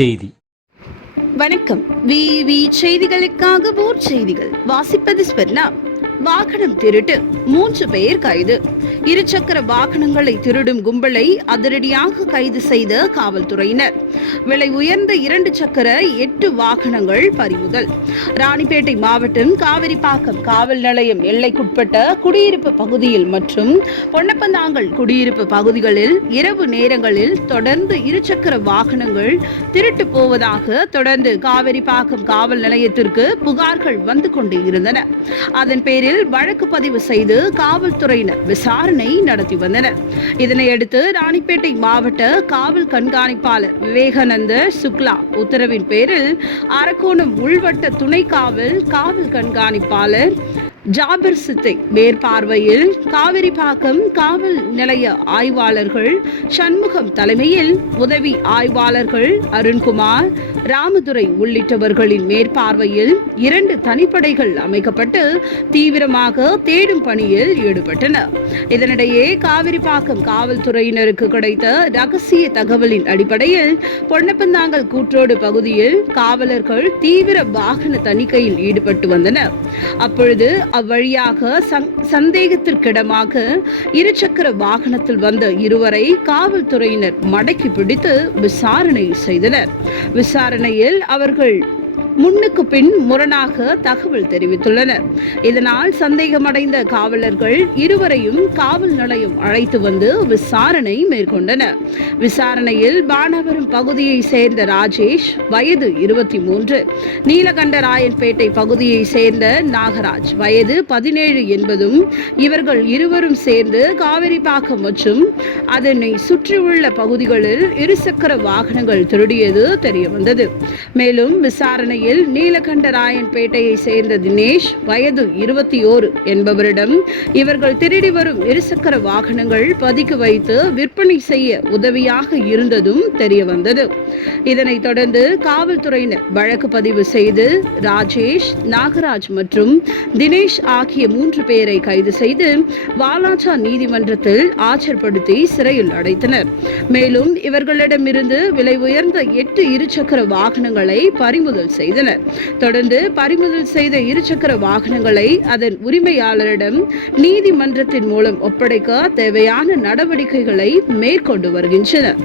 செய்தி. வணக்கம். விவி செய்திகளுக்காக ஊர் செய்திகள் வாசிப்பது ஸ்வர்ணா. வாகனம் திருட்டு, 3 பேர் கைது. இருசக்கர வாகனங்களை திருடும் கும்பலை அதிரடியாக கைது செய்த காவல்துறையினர். விலை உயர்ந்த 2 சக்கர 8 வாகனங்கள் பறிமுதல். ராணிப்பேட்டை மாவட்டம் காவிரிப்பாக்கம் காவல் நிலையம் எல்லைக்குட்பட்ட குடியிருப்பு பகுதியில் மற்றும் பொன்னப்பந்தாங்கல் குடியிருப்பு பகுதிகளில் இரவு நேரங்களில் தொடர்ந்து இருசக்கர வாகனங்கள் திருட்டு போவதாக தொடர்ந்து காவிரிப்பாக்கம் காவல் நிலையத்திற்கு புகார்கள் வந்து கொண்டே இருந்தன. அதன் பேரில் வழக்கு பதிவு செய்து காவல்துறையினர் விசாரணை நடத்தி வந்தனர். இதனையடுத்து ராணிப்பேட்டை மாவட்ட காவல் கண்காணிப்பாளர் விவேகானந்த சுக்லா உத்தரவின் பேரில் அரக்கோணம் உள்வட்ட துணை காவல் கண்காணிப்பாளர் ஜாபிர் சித்திக் மேற்பார்வையில் காவிரிப்பாக்கம் காவல் நிலைய ஆய்வாளர்கள் சண்முகம் தலைமையில் உதவி ஆய்வாளர்கள் அருண்குமார், ராமதுரை உள்ளிட்டவர்களின் மேற்பார்வையில் 2 தனிப்படைகள் அமைக்கப்பட்டு தீவிரமாக தேடும் பணியில் ஈடுபட்டனர். இதனிடையே காவிரிப்பாக்கம் காவல்துறையினருக்கு கிடைத்த ரகசிய தகவலின் அடிப்படையில் பொன்னப்பந்தாங்கல் கூற்றோடு பகுதியில் காவலர்கள் தீவிர வாகன தணிக்கையில் ஈடுபட்டு வந்தனர். அப்பொழுது அவ்வழியாக சந்தேகத்திற்கிடமாக இருசக்கர வாகனத்தில் வந்த இருவரை காவல்துறையினர் மடக்கி பிடித்து விசாரணை செய்தனர். விசாரணையில் அவர்கள் முன்னுக்கு பின் முரணாக தகவல் தெரிவித்துள்ளனர். இதனால் சந்தேகமடைந்த காவலர்கள் இருவரையும் காவல் நிலையம் அழைத்து வந்து விசாரணை மேற்கொண்டனர். விசாரணையில் பானவரம் பகுதியை சேர்ந்த ராஜேஷ் வயது 23, நீலகண்டராயன்பேட்டை பகுதியை சேர்ந்த நாகராஜ் வயது 17 என்பதும் இவர்கள் இருவரும் சேர்ந்து காவிரிப்பாக்கம் மற்றும் அதனை சுற்றியுள்ள பகுதிகளில் இருசக்கர வாகனங்கள் திருடியது தெரியவந்தது. மேலும் விசாரணையில் நீலகண்டராயன்பேட்டையை சேர்ந்த தினேஷ் வயது 21 என்பவரிடம் இவர்கள் திருடி வரும் இருசக்கர வாகனங்கள் பதுக்கி வைத்து விற்பனை செய்ய உதவியாக இருந்ததும் தெரிய வந்தது. இதனைத் தொடர்ந்து காவல்துறையினர் வழக்கு பதிவு செய்து ராஜேஷ், நாகராஜ் மற்றும் தினேஷ் ஆகிய 3 பேரை கைது செய்து வாலாஜா நீதிமன்றத்தில் ஆஜர்படுத்தி சிறையில் அடைத்தனர். மேலும் இவர்களிடமிருந்து விலை உயர்ந்த 8 இருசக்கர வாகனங்களை பறிமுதல் செய்தனர். தொடர்ந்து பறிமுதல் செய்த இருசக்கர வாகனங்களை அதன் உரிமையாளரிடம் நீதிமன்றத்தின் மூலம் ஒப்படைக்க தேவையான நடவடிக்கைகளை மேற்கொண்டு வருகின்றனர்.